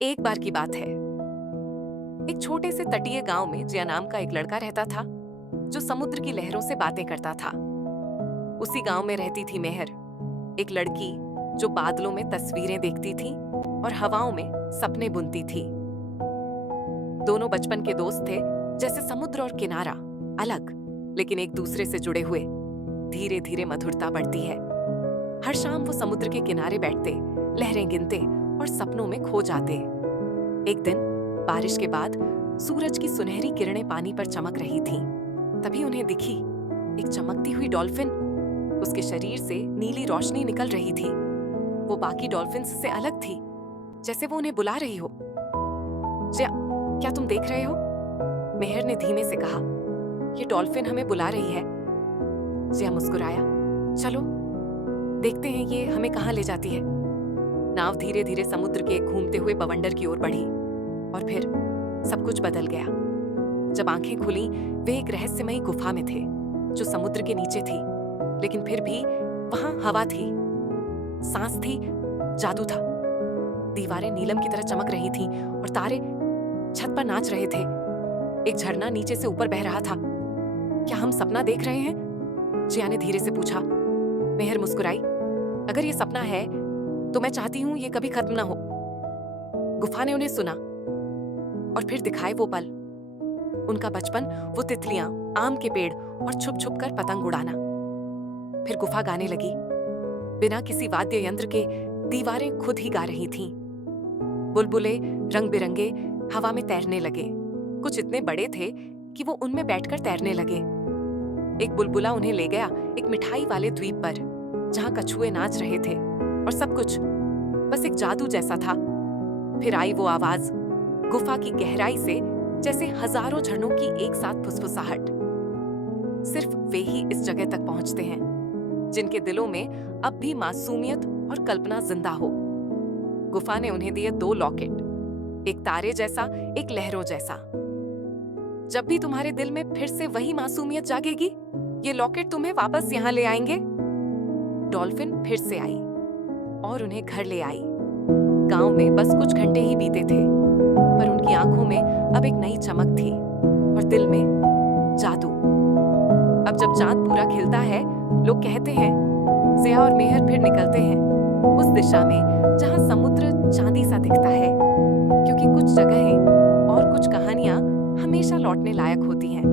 एक बार की बात है। एक छोटे से तटीय गांव में जिया नाम का एक लड़का रहता था, जो समुद्र की लहरों से बातें करता था। उसी गांव में रहती थी मेहर, एक लड़की जो बादलों में तस्वीरें देखती थी और हवाओं में सपने बुनती थी। दोनों बचपन के दोस्त थे, जैसे समुद्र और किनारा, अलग लेकिन एक दूसरे से जुड़े हुए। धीरे धीरे मधुरता बढ़ती है। हर शाम वो समुद्र के किनारे बैठते, लहरें गिनते और सपनों में खो जाते। एक दिन बारिश के बाद सूरज की सुनहरी किरणें पानी पर चमक रही थीं। तभी उन्हें दिखी एक चमकती हुई डॉल्फिन। उसके शरीर से नीली रोशनी निकल रही थी। वो बाकी डॉल्फिन्स से अलग थी, जैसे वो उन्हें बुला रही हो। जिया, क्या तुम देख रहे हो? मेहर ने धीमे से कहा। ये डॉल्फिन हमें बुला रही है। जिया मुस्कुराया। चलो देखते हैं ये हमें कहाँ ले जाती है। नाव धीरे धीरे समुद्र के एक घूमते हुए बवंडर की ओर बढ़ी और फिर सब कुछ बदल गया। जब आंखें खुली, वे एक रहस्यमयी गुफा में थे, जो समुद्र के नीचे थी। लेकिन फिर भी वहां हवा थी, सांस थी, जादू था। दीवारें नीलम की तरह चमक रही थीं और तारे छत पर नाच रहे थे। एक झरना नीचे से ऊपर बह रहा था। क्या हम सपना देख रहे हैं? जिया ने धीरे से पूछा। मेहर मुस्कुराई। अगर ये सपना है तो मैं चाहती हूं ये कभी खत्म ना हो। गुफा ने उन्हें सुना और फिर दिखाए वो पल, उनका बचपन, वो तितलियां, आम के पेड़ और छुप छुप कर पतंग उड़ाना। फिर गुफा गाने लगी, बिना किसी वाद्य यंत्र के। दीवारें खुद ही गा रही थीं। बुलबुले रंग बिरंगे हवा में तैरने लगे। कुछ इतने बड़े थे कि वो उनमें बैठकर तैरने लगे। एक बुलबुला उन्हें ले गया एक मिठाई वाले द्वीप पर, जहां कछुए नाच रहे थे और सब कुछ बस एक जादू जैसा था। फिर आई वो आवाज, गुफा की गहराई से, जैसे हजारों झरनों की एक साथ फुसफुसाहट। सिर्फ वे ही इस जगह तक पहुंचते हैं, जिनके दिलों में अब भी मासूमियत और कल्पना जिंदा हो। गुफा ने उन्हें दिए 2 लॉकेट, एक तारे जैसा, एक लहरों जैसा। जब भी तुम्हारे दिल में फिर से वही मासूमियत जागेगी, ये लॉकेट तुम्हें वापस यहाँ ले आएंगे। डॉल्फिन फिर से आई और उन्हें घर ले आई। गांव में बस कुछ घंटे ही बीते थे, पर उनकी आंखों में अब एक नई चमक थी और दिल में जादू। अब जब चांद पूरा खिलता है, लोग कहते हैं जिया और मेहर फिर निकलते हैं उस दिशा में जहां समुद्र चांदी सा दिखता है, क्योंकि कुछ जगहें और कुछ कहानियां हमेशा लौटने लायक होती हैं।